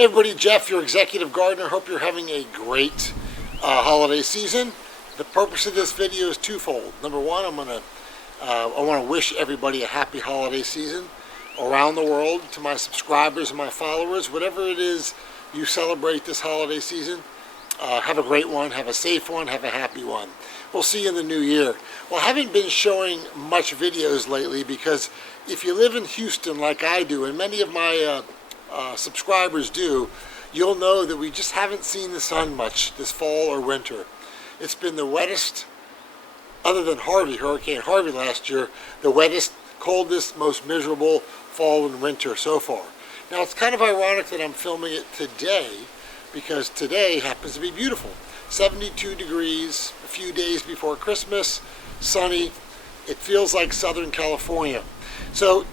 Hey everybody, Jeff, your executive gardener. Hope you're having a great holiday season. The purpose of this video is twofold. Number one, I want to wish everybody a happy holiday season around the world. To my subscribers and my followers, whatever it is you celebrate this holiday season, have a great one, have a safe one, have a happy one. We'll see you in the new year. Well, I haven't been showing much videos lately because if you live in Houston like I do, and many of my subscribers do, you'll know that we just haven't seen the sun much this fall or winter. It's been the wettest, other than Hurricane Harvey last year, the wettest, coldest, most miserable fall and winter so far. Now it's kind of ironic that I'm filming it today because today happens to be beautiful. 72 degrees, a few days before Christmas, sunny. It feels like Southern California. So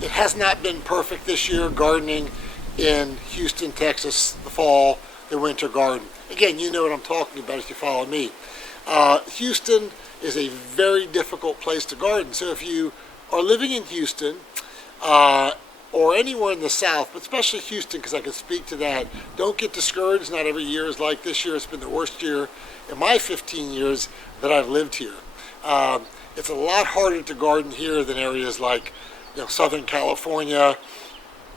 it has not been perfect this year gardening in Houston, Texas, the fall, the winter garden. Again, you know what I'm talking about if you follow me. Houston is a very difficult place to garden. So if you are living in Houston or anywhere in the South, but especially Houston because I can speak to that, don't get discouraged. Not every year is like this year. It's been the worst year in my 15 years that I've lived here. It's a lot harder to garden here than areas like Southern California,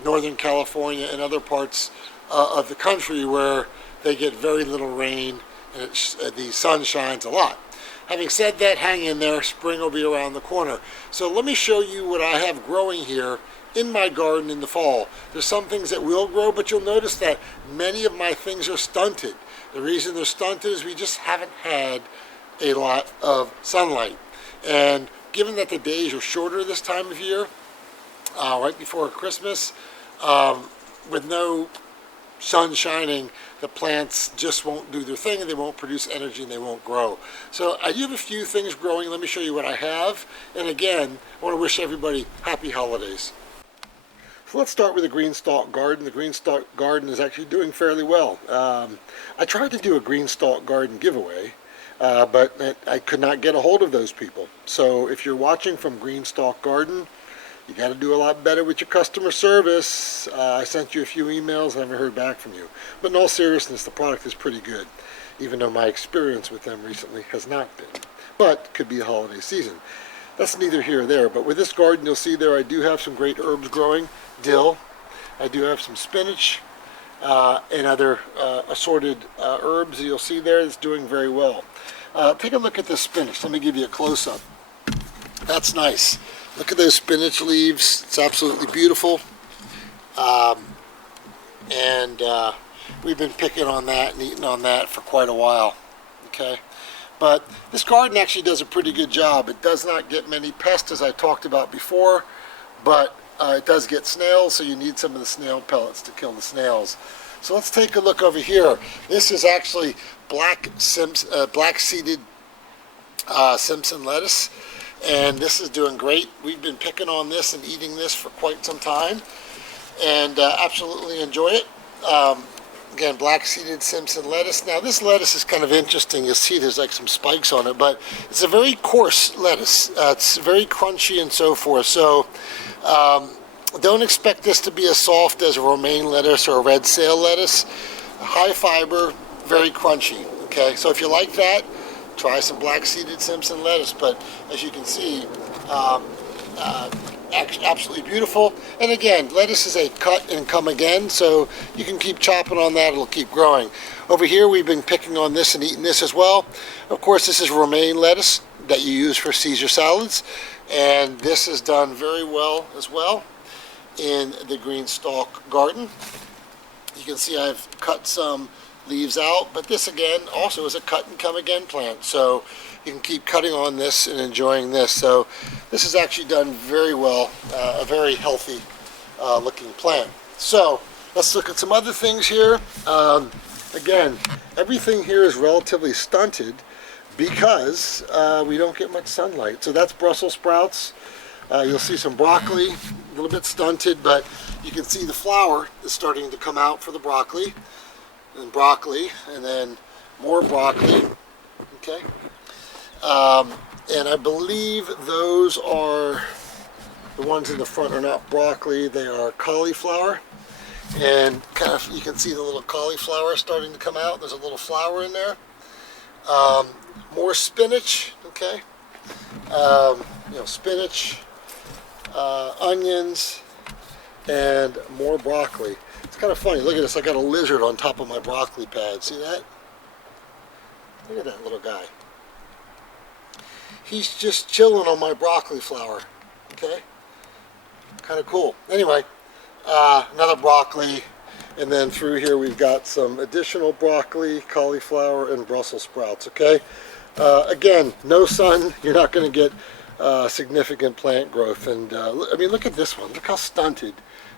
Northern California, and other parts of the country where they get very little rain and the sun shines a lot. Having said that, hang in there. Spring will be around the corner. So let me show you what I have growing here in my garden in the fall. There's some things that will grow, but you'll notice that many of my things are stunted. The reason they're stunted is we just haven't had a lot of sunlight. And given that the days are shorter this time of year, right before Christmas, with no sun shining, the plants just won't do their thing and they won't produce energy and they won't grow. So I do have a few things growing. Let me show you what I have. And again, I want to wish everybody happy holidays. So let's start with the green stalk garden. The green stalk garden is actually doing fairly well. I tried to do a green stalk garden giveaway, but I could not get a hold of those people. So if you're watching from Green Stalk Garden, you got to do a lot better with your customer service. I sent you a few emails, I haven't heard back from you. But in all seriousness, the product is pretty good, even though my experience with them recently has not been. But could be a holiday season. That's neither here or there. But with this garden, you'll see there I do have some great herbs growing. Dill. I do have some spinach and other assorted herbs that you'll see there that's doing very well. Take a look at this spinach. Let me give you a close-up. That's nice. Look at those spinach leaves. It's absolutely beautiful. We've been picking on that and eating on that for quite a while. Okay, but this garden actually does a pretty good job. It does not get many pests, as I talked about before, but it does get snails, so you need some of the snail pellets to kill the snails. So let's take a look over here. This is actually black-seeded Simpson lettuce. And this is doing great. We've been picking on this and eating this for quite some time and absolutely enjoy it. Again, black-seeded Simpson lettuce. Now this lettuce is kind of interesting. You'll see there's like some spikes on it, but it's a very coarse lettuce. It's very crunchy and so forth. So don't expect this to be as soft as a romaine lettuce or a red sail lettuce. High fiber, very crunchy. Okay, so if you like that, try some black-seeded Simpson lettuce, but as you can see, absolutely beautiful. And again, lettuce is a cut and come again, so you can keep chopping on that, it'll keep growing. Over here, we've been picking on this and eating this as well. Of course, this is romaine lettuce that you use for Caesar salads, and this is done very well as well in the green stalk garden. You can see I've cut some leaves out, but this again also is a cut and come again plant, so you can keep cutting on this and enjoying this. So this is actually done very well, a very healthy looking plant. So let's look at some other things here. Again, everything here is relatively stunted because we don't get much sunlight. So that's Brussels sprouts. You'll see some broccoli, a little bit stunted, but you can see the flower is starting to come out for the broccoli. And broccoli, and then more broccoli. Okay, and I believe those are the ones in the front are not broccoli, they are cauliflower. And kind of, you can see the little cauliflower starting to come out. There's a little flower in there. More spinach, okay. Spinach, onions, and more broccoli. It's kind of funny. Look at this. I got a lizard on top of my broccoli pad. See that? Look at that little guy. He's just chilling on my broccoli flower. Okay? Kind of cool. Anyway, another broccoli. And then through here we've got some additional broccoli, cauliflower, and Brussels sprouts. Okay? Again, no sun. You're not going to get significant plant growth. And I mean, look at this one. Look how stunted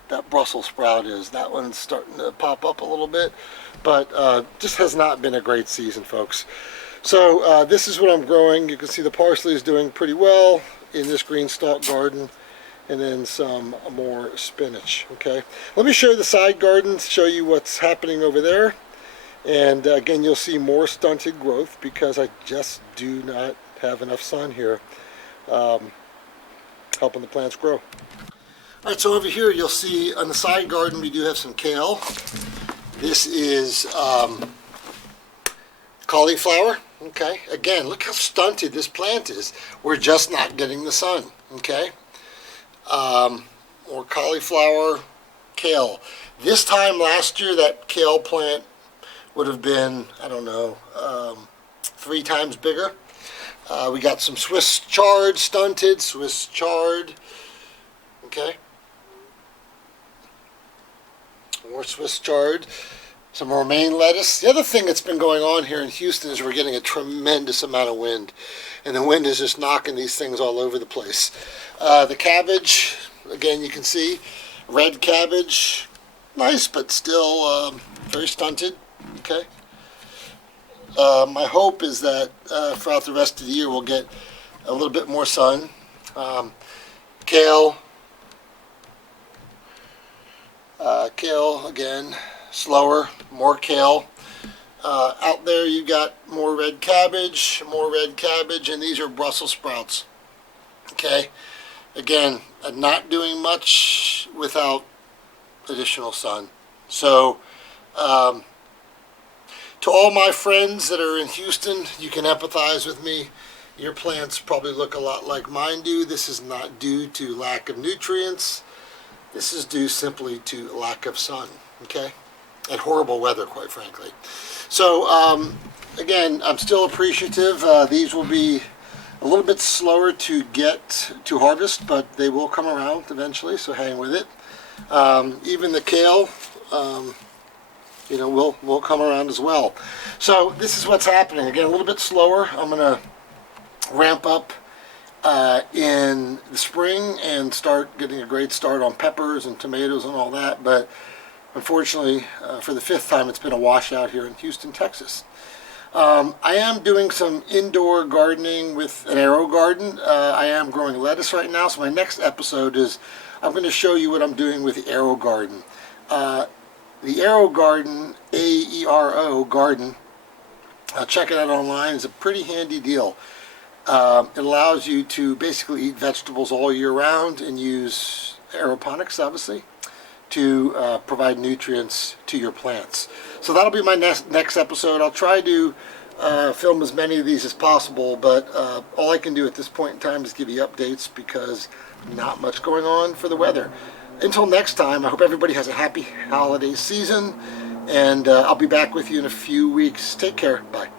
that Brussels sprout is. That one's starting to pop up a little bit, but just has not been a great season, folks. So this is what I'm growing. You can see the parsley is doing pretty well in this green stalk garden, and then some more spinach. Okay, let me show you the side gardens, show you what's happening over there. And again, you'll see more stunted growth because I just do not have enough sun here helping the plants grow. All right, so over here you'll see on the side garden we do have some kale. This is cauliflower. Okay, again, look how stunted this plant is. We're just not getting the sun. Okay, more cauliflower, kale. This time last year, that kale plant would have been, I don't know, 3 times bigger. We got some Swiss chard, stunted, Swiss chard. Okay. More Swiss chard. Some romaine lettuce. The other thing that's been going on here in Houston is we're getting a tremendous amount of wind. And the wind is just knocking these things all over the place. The cabbage, again, you can see, red cabbage. Nice, but still very stunted. Okay. My hope is that throughout the rest of the year we'll get a little bit more sun. Kale. Kale, again, slower, more kale. Out there you got more red cabbage, and these are Brussels sprouts. Okay. Again, not doing much without additional sun. So, to all my friends that are in Houston, you can empathize with me. Your plants probably look a lot like mine do. This is not due to lack of nutrients. This is due simply to lack of sun, okay? And horrible weather, quite frankly. So, again, I'm still appreciative. These will be a little bit slower to get to harvest, but they will come around eventually, so hang with it. Even the kale, will come around as well. So this is what's happening. Again, a little bit slower. I'm going to ramp up in the spring and start getting a great start on peppers and tomatoes and all that. But unfortunately, for the 5th time, it's been a washout here in Houston, Texas. I am doing some indoor gardening with an aero garden. I am growing lettuce right now, so my next episode is I'm going to show you what I'm doing with the aero garden. The aero garden, A-E-R-O garden, check it out online. It's a pretty handy deal. It allows you to basically eat vegetables all year round and use aeroponics, obviously, to provide nutrients to your plants. So that'll be my next episode. I'll try to film as many of these as possible, but all I can do at this point in time is give you updates because not much going on for the weather. Until next time, I hope everybody has a happy holiday season, and I'll be back with you in a few weeks. Take care. Bye.